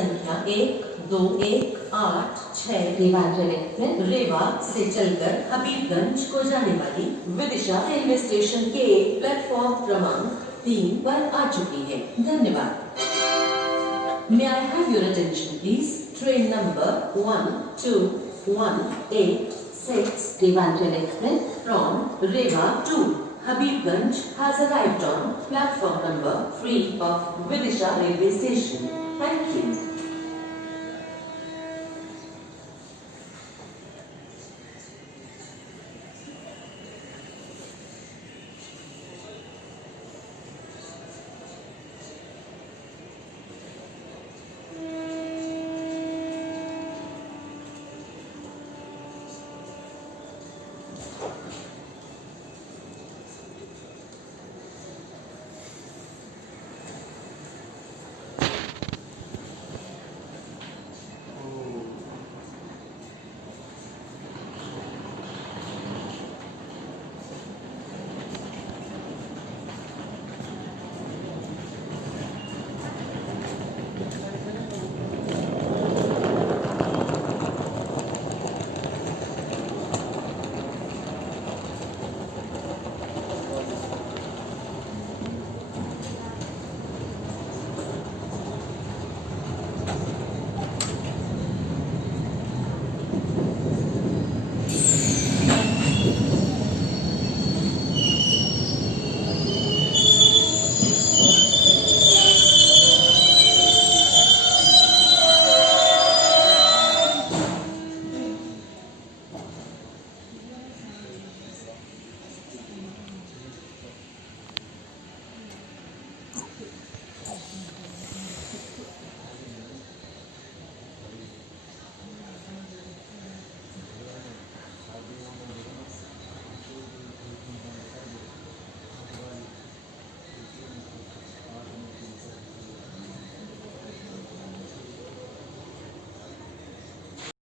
संख्या 12186 रेवांचल एक्सप्रेस रेवा से चलकर हबीबगंज को जाने वाली विदिशा रेलवे स्टेशन के प्लेटफॉर्म क्रमांक 3 पर आ चुकी है। धन्यवाद। May I have your attention please? Train number 12186 Rewanchal express from Rewa to Habibganj has arrived on platform number 3 of Vidisha railway station. Thank you.